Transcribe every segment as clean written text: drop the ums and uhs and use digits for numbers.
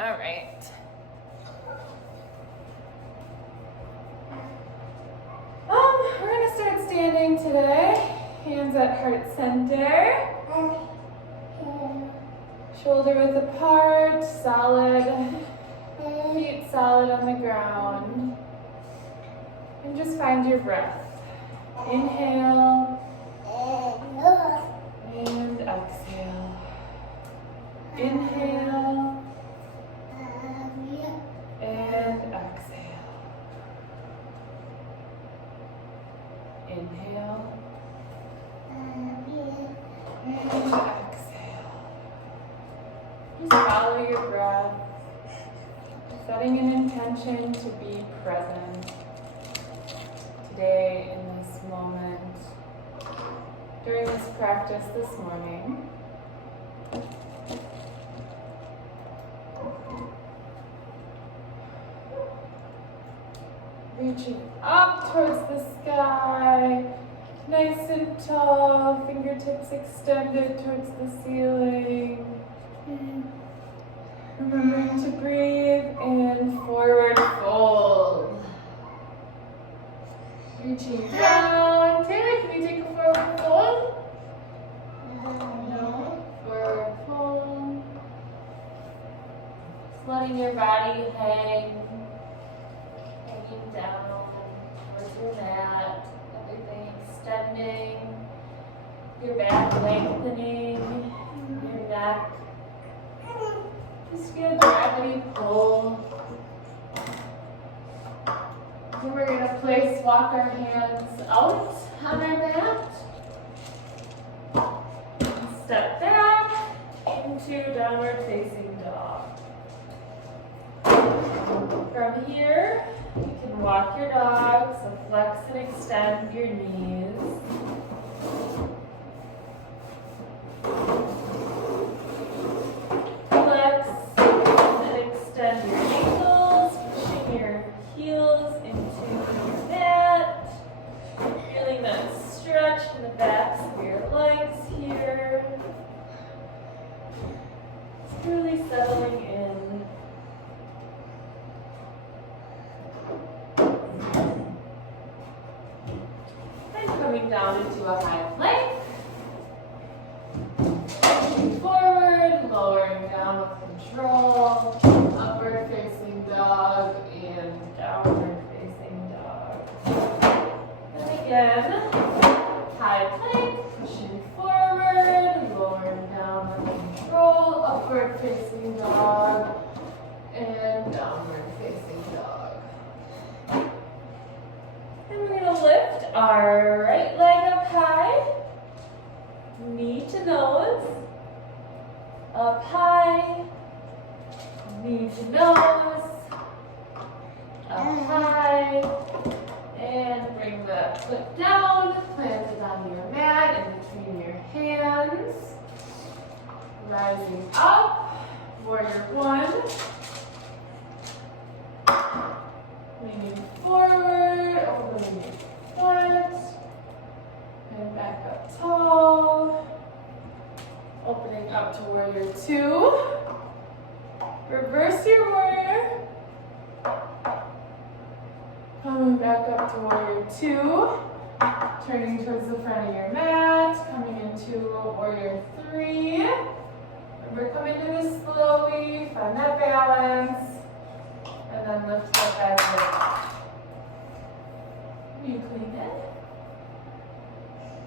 All right. We're gonna start standing today. Hands at heart center. Shoulder width apart, solid. Feet solid on the ground. And just find your breath. Inhale. And exhale. Inhale. And exhale. Inhale. And exhale. Just follow your breath. Setting an intention to be present today in this moment during this practice this morning. Reaching up towards the sky, nice and tall, fingertips extended towards the ceiling. Remembering to breathe and forward fold. Reaching down. Taylor, can you take a forward fold? No. Forward fold. Just letting your body hanging down towards your mat. Everything extending. Your back lengthening. Your neck. Just feel gravity pull. Then we're going to walk our hands out on our mat. And step back into downward facing dog. From here, you can walk your dog, so flex and extend your knees. Flex and extend your ankles, pushing your heels into your mat. Feeling that stretch in the backs of your legs here. It's really settling in. And coming down into a high plank. Pushing forward, lowering down with control. Upward facing dog and downward facing dog. And again, high plank, pushing forward, lowering down with control. Upward facing dog and downward facing dog. And we're going to lift our right leg up high, knee to nose, up high, knee to nose, up high, and bring the foot down, plant it on your mat in between your hands, rising up, warrior one, leaning forward, opening your foot, and back up tall, opening up to warrior two, reverse your warrior, coming back up to warrior two, turning towards the front of your mat, coming into warrior three. Remember, come into this slowly, find that balance, and then lift that back up. You clean it.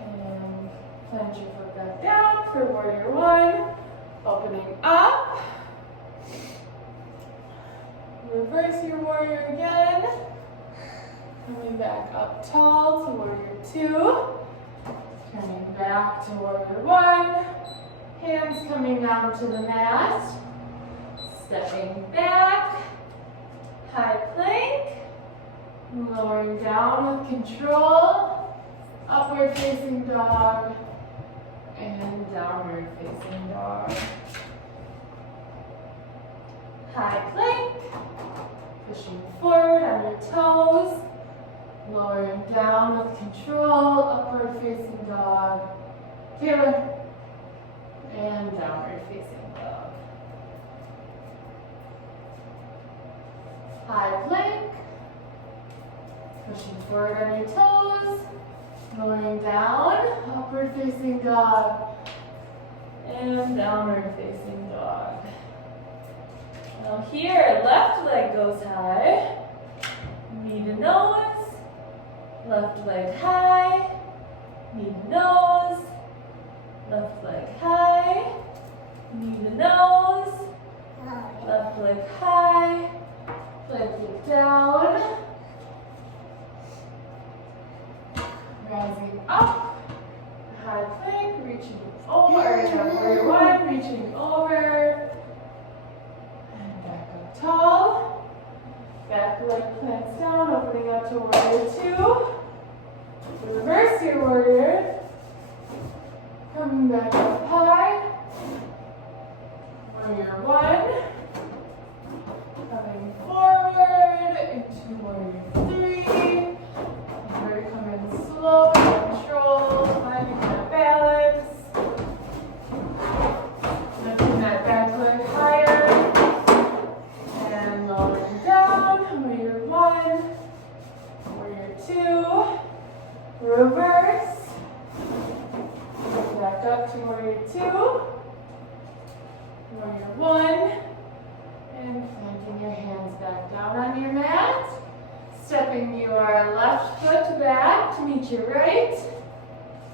And plant your foot back down for warrior one. Opening up. Reverse your warrior again. Coming back up tall to warrior two. Turning back to warrior one. Hands coming down to the mat. Stepping back. High plank. Lowering down with control. Upward facing dog. And downward facing dog. High plank. Pushing forward on your toes. Lowering down with control, upward facing dog. Taylor. And downward facing dog. high plank, pushing forward on your toes, lowering down, upward facing dog, and downward facing dog. Now here, left leg goes high, knee to nose, left leg high, knee to nose, left leg high, knee to nose, left leg high, leg kick down, rising up, high plank, reaching over, warrior one, reaching over, and back up tall, back leg plants down, opening up to warrior two, reverse your warrior, coming back up high, warrior one, coming forward into warrior three. We're coming slow, control, finding that balance. Lifting that back leg higher and lowering down. Warrior one, warrior two, reverse. Back up to warrior two, warrior one, and planting your hands back down on your mat. Stepping your left foot back to meet your right.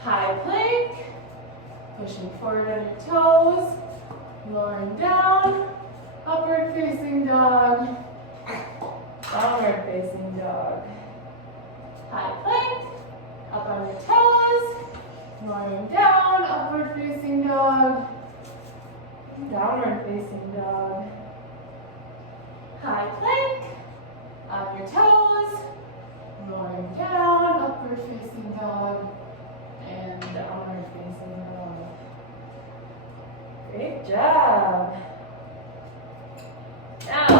High plank, pushing forward on your toes, lowering down, upward facing dog, downward facing dog. High plank, up on your toes, lowering down, upward facing dog, downward facing dog. High plank, on your toes, lowering down, upward facing dog, and downward facing dog. Great job. Now,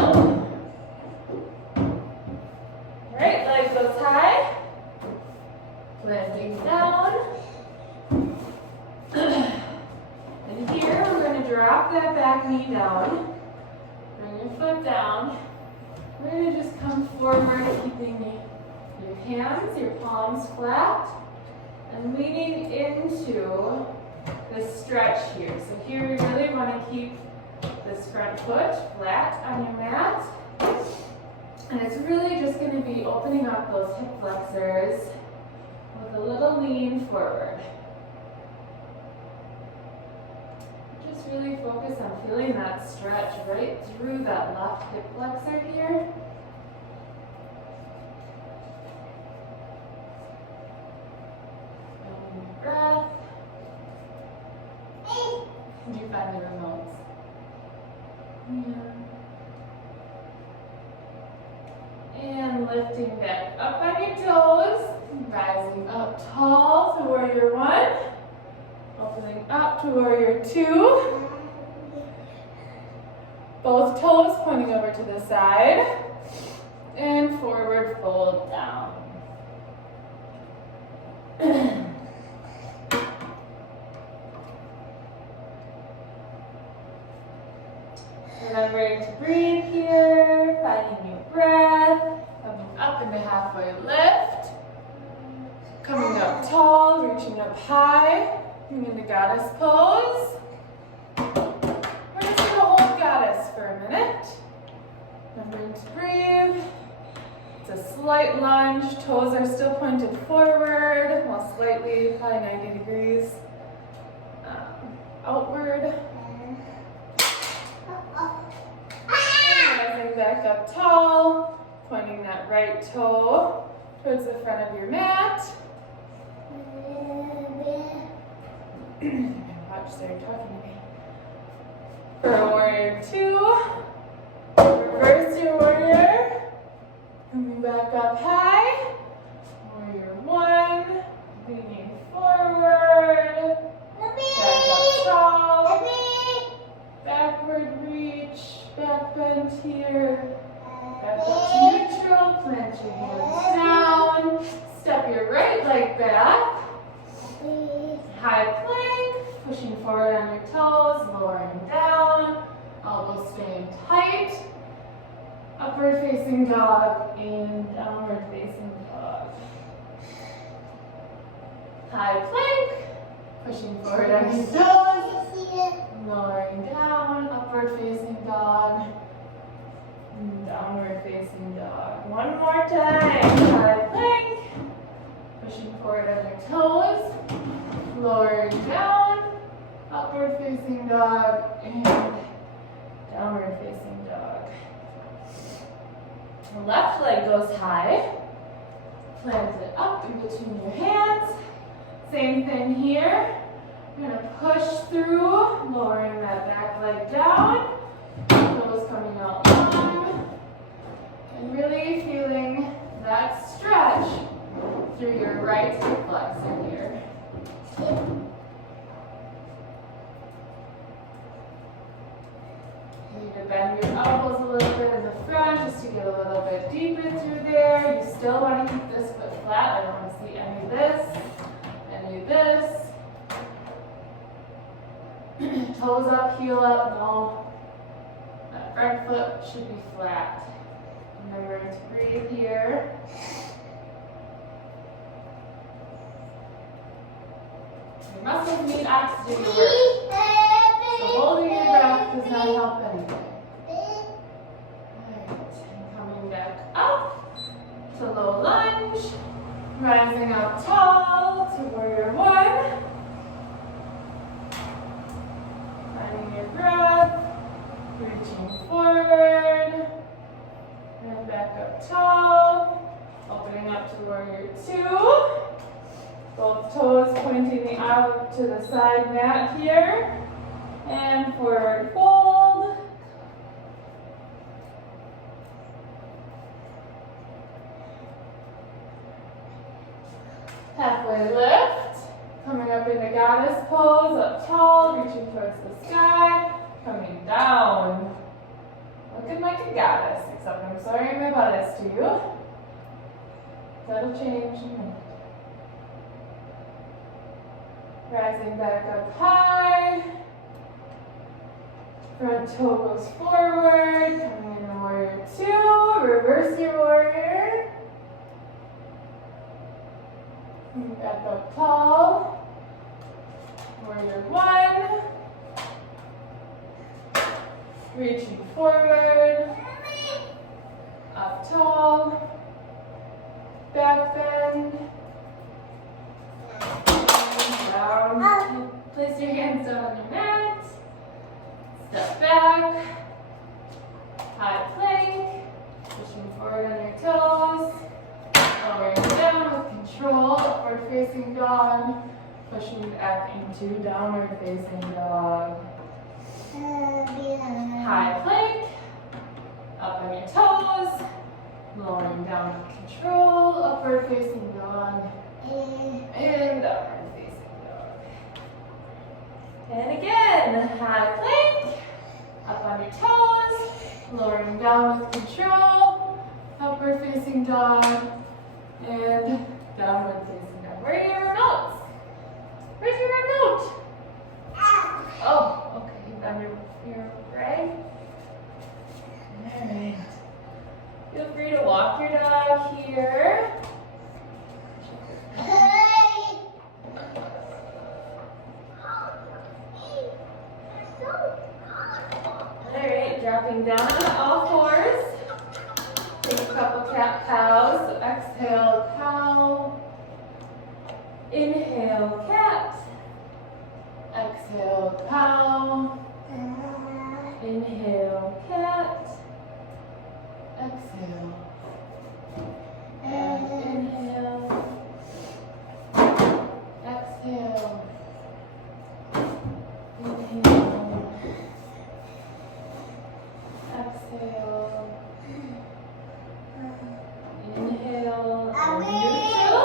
right leg goes high, planting down. And here we're going to drop that back knee down, bring your foot down. We're going to just come forward, keeping your hands, your palms flat, and leaning into this stretch here. So here we really want to keep this front foot flat on your mat. And it's really just going to be opening up those hip flexors with a little lean forward. Just really focus on feeling that stretch right through that left hip flexor here. Feeling your breath. Did you find the remotes? Yeah. And lifting back up on your toes, rising up tall to warrior one. Opening up to warrior two. Both toes pointing over to the side. And forward fold down. Remembering to breathe here, finding your breath. Coming up into halfway lift. Coming up tall, reaching up high. Into goddess pose. We're just going to hold goddess for a minute. Remembering to breathe. It's a slight lunge. Toes are still pointed forward, while slightly, probably 90 degrees outward. And rising back up tall, pointing that right toe towards the front of your mat. Watch, they're talking to me. For warrior two, reverse your warrior. Coming back up high. Warrior one, leaning forward. Back up tall. Backward reach, back bend here. Back up to neutral, plant your hands down. Step your right leg back. High plank, pushing forward on your toes, lowering down, elbows staying tight. Up upward facing dog, and downward facing dog. High plank, pushing forward on your toes, lowering down, upward facing dog, and downward facing dog. One more time, high plank, pushing forward on your toes, lowering down, upward facing dog, and downward facing dog. The left leg goes high, plant it up in between your hands. Same thing here. You're going to push through, lowering that back leg down, toes coming out long, and really feeling that stretch through your right hip flexor here. You need to bend your elbows a little bit in the front just to get a little bit deeper through there. You still want to keep this foot flat. I don't want to see any of this, any of this. Toes up, heel up, no. That front foot should be flat. Remember to breathe here. Your muscles need oxygen to work. So holding your breath does not help anything. Alright, and coming back up to low lunge. Rising up tall to warrior one. Finding your breath. Reaching forward. And back up tall. Opening up to warrior two. Both toes pointing out to the side mat here. And forward fold. Halfway lift. Coming up into goddess pose, up tall, reaching towards the sky. Coming down. Looking like a goddess, except I'm sorry my butt is to you. That'll change in a minute. Rising back up high. Front toe goes forward. Coming into warrior two. Reverse your warrior. And back up tall. Warrior one. Reaching forward. Up tall. Back bend. Down. Place your hands down on your mat. Step back. High plank. Pushing forward on your toes. Lowering down with control. Upward facing dog. Pushing back into downward facing dog. High plank. Up on your toes. Lowering down with control. Upward facing dog. And downward facing dog. And again, high plank, up on your toes, lowering down with control, upward facing dog, and downward facing dog. Where are your remotes? Where's your remote? Oh, okay, you've done your right. Alright. Feel free to walk your dog here. Alright, dropping down on all fours. Take a couple cat cows. So exhale, cow. Inhale, cat. Exhale, cow. Inhale, cat. Exhale. And inhale. Exhale. Inhale. Exhale. Inhale. Neutral.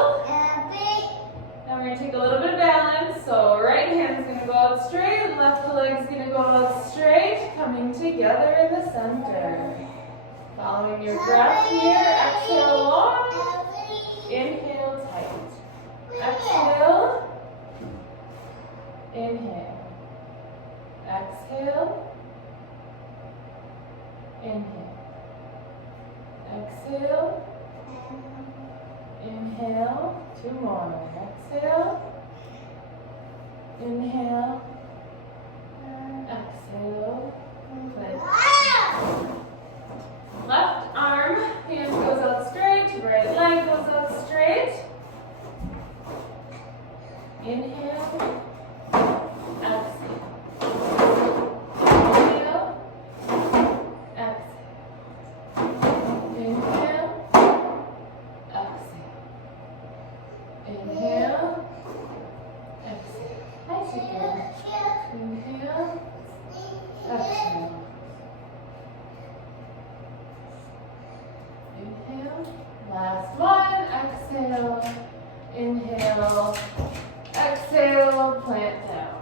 Now we're going to take a little bit of balance. So right hand's going to go out straight. Left leg's going to go out straight. Coming together in the center. Following your breath here. Exhale long. Inhale tight. Exhale. Inhale. Exhale. Inhale. exhale. Inhale, 2 more. Exhale. Inhale. Exhale. Plank. Left arm, hand goes out straight, right leg goes out straight. Inhale. Exhale. Inhale. Exhale. Inhale. Exhale. Inhale. Exhale. Nice again. Inhale. Exhale. Inhale. Last one. Exhale. Inhale. Exhale. Plant down.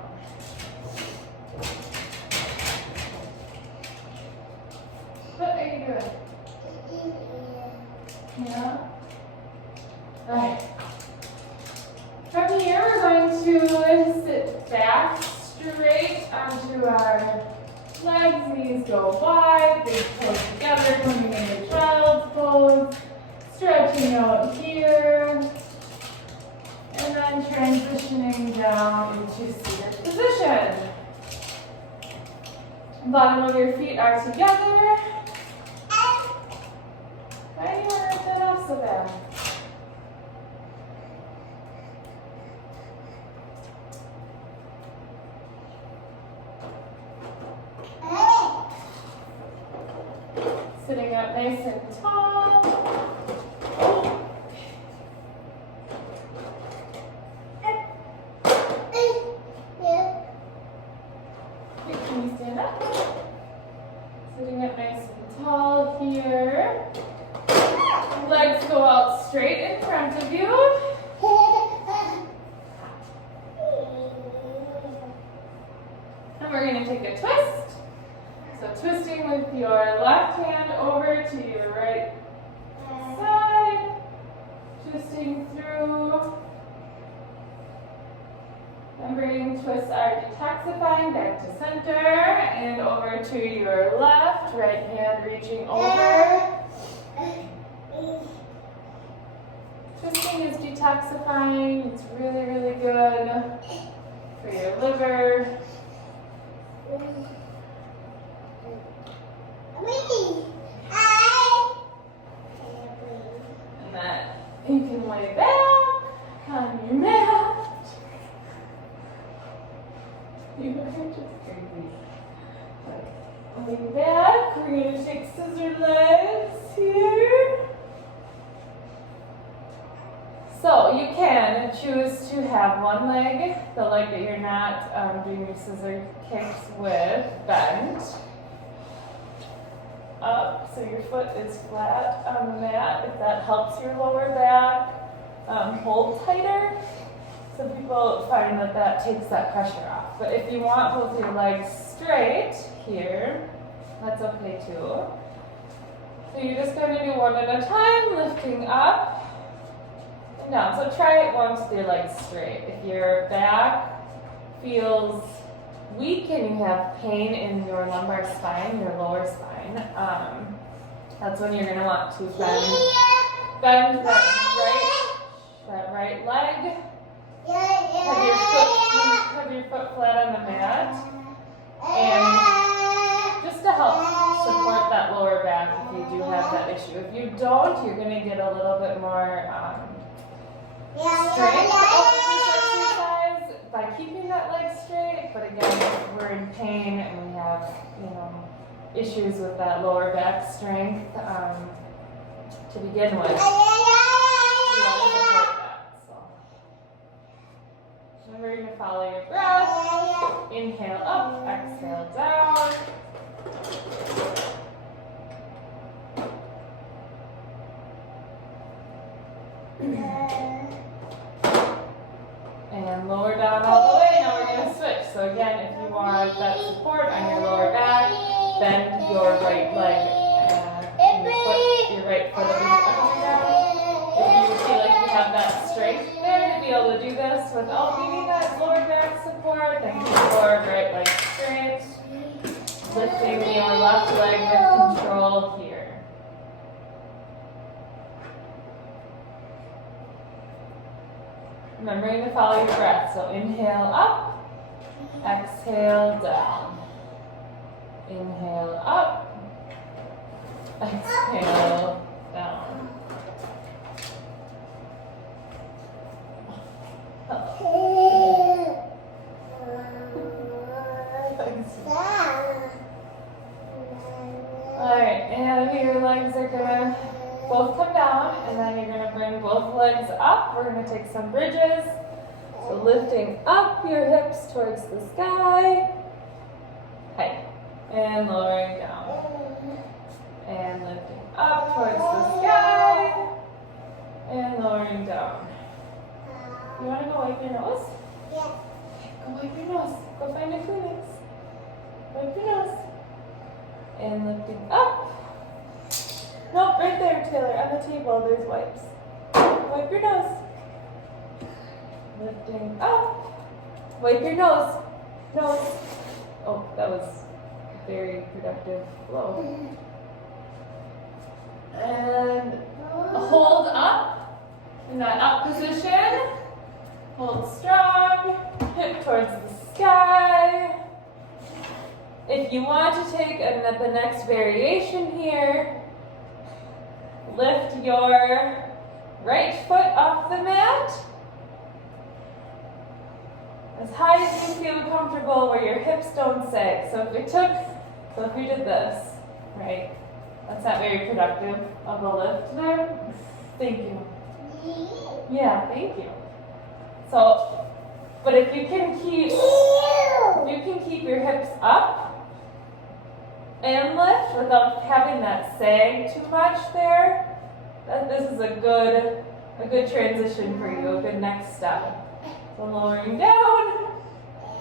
What are you doing? Yeah? Alright. From here, we're going to sit back straight onto our legs. Knees go wide, big toes together, coming into child's pose. Stretching out here. And then transitioning down into seated position. Bottom of your feet are together. Why do you want to rip that off so bad? Sitting up nice and tall. Can you stand up? Sitting up nice and tall here. Legs go out straight in front of you. And we're going to take a twist. So twisting with your left hand over to your right side. Twisting through. Remembering twists are detoxifying back to center and over to your left. Right hand reaching over. Twisting is detoxifying. It's really, really good for your liver. And then you can lay back on your mat. You are just crazy. Lay back. We're going to take scissor legs here. So you can choose to have one leg, the leg that you're not doing your scissor kicks with, bent up so your foot is flat on the mat. If that helps your lower back, hold tighter. Some people find that that takes that pressure off. But if you want both your legs straight here, that's okay too. So you're just going to do one at a time, lifting up and down. So try it once with your legs straight. If your back feels weak and you have pain in your lumbar spine, your lower spine, that's when you're going to want to bend that right leg. Have your foot flat on the mat. And just to help support that lower back if you do have that issue. If you don't, you're going to get a little bit more strength out of this exercise by keeping that leg straight. But again, if we're in pain and we have, issues with that lower back strength to begin with, we want to support that. So remember, you're going to follow your breath. Inhale up, exhale down. And lower down all the way. Now we're going to switch. So again, if you want that support on your lower back, bend your right leg and your right foot up and down. If you feel like you have that strength there to be able to do this without needing that lower back support, then keep your right leg straight. Lifting your left leg with control here. Remembering to follow your breath. So inhale up, exhale down. Inhale up, exhale down. Alright, and your legs are gonna both come down, and then you're gonna bring both legs up. We're gonna take some bridges. So lifting up your hips towards the sky. Okay, and lowering down. And lifting up towards the sky. And lowering down. You wanna go wipe your nose? Yeah. Okay, go wipe your nose. Go find a Kleenex. Wipe your nose. And lifting up. Nope, right there, Taylor. On the table, there's wipes. Wipe your nose. Lifting up. Wipe your nose. Nose. Oh, that was very productive flow. And hold up in that up position. Hold strong. Hip towards the sky. If you want to take the next variation here, lift your right foot off the mat as high as you feel comfortable where your hips don't sag. So if you did this, right? That's not very productive of a lift there. Thank you. Yeah, thank you. So, but if you can keep your hips up and lift without having that sag too much there, this is a good transition for you, a good next step. So lowering down,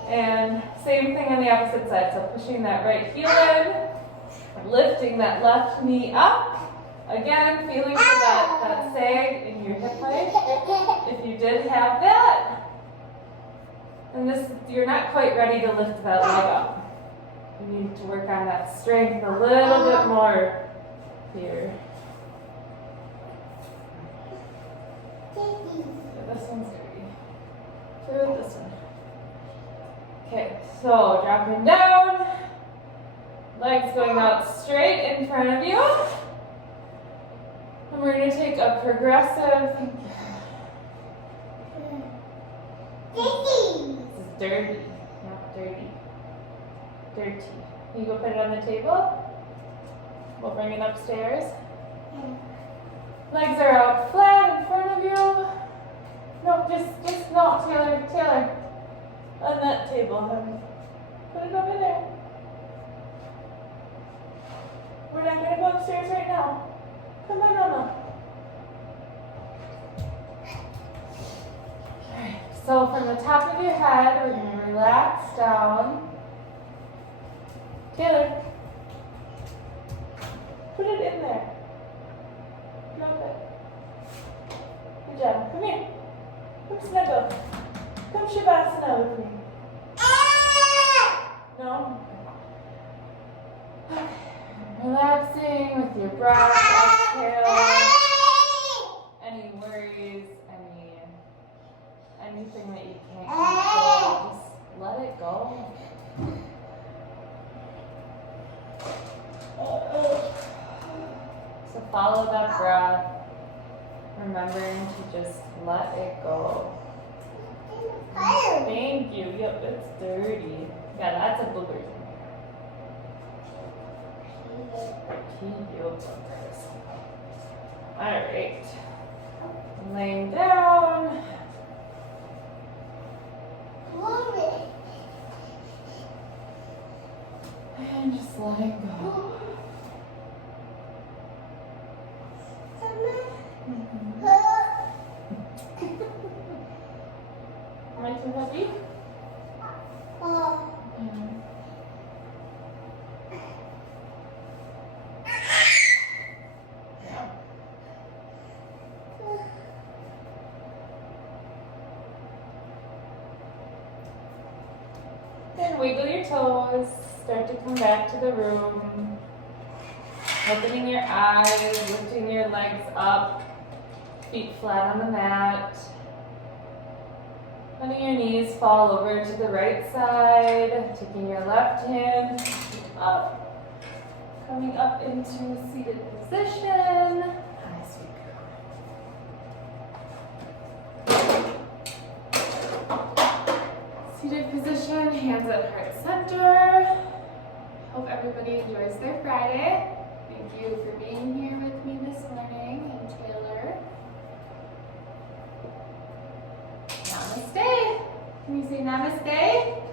and same thing on the opposite side. So pushing that right heel in, lifting that left knee up. Again, feeling for that sag in your hip height. If you did have that, and you're not quite ready to lift that leg up. You need to work on that strength a little bit more here. This one's dirty. Do this one. Okay, so dropping down. Legs going out straight in front of you. And we're going to take a progressive. This is dirty, not dirty. Dirty. Can you go put it on the table? We'll bring it upstairs. Legs are out flat in front of you. No, just no, Taylor. On that table, honey. Put it over there. We're not gonna go upstairs right now. Come on, Mama. Alright, so from the top of your head, we're gonna relax down. Taylor, put it in there. Drop it. Good job. Come here. Come snuggle. Come Shavasana with me. No? Relaxing with your breath, exhale. Any worries, anything that you can't control, just let it go. So follow that breath, remembering to just let it go. Thank you. Yep, it's dirty. Yeah, that's a booger. Alright. Laying down. And just letting go. Am I too heavy? Then wiggle your toes, start to come back to the room. Opening your eyes, lifting your legs up, feet flat on the mat. Letting your knees fall over to the right side, taking your left hand up, coming up into seated position. Hi, sweet girl. Seated position, hands at heart center. Hope everybody enjoys their Friday. Thank you for being here with me this morning, and Taylor. Namaste. Can you say namaste?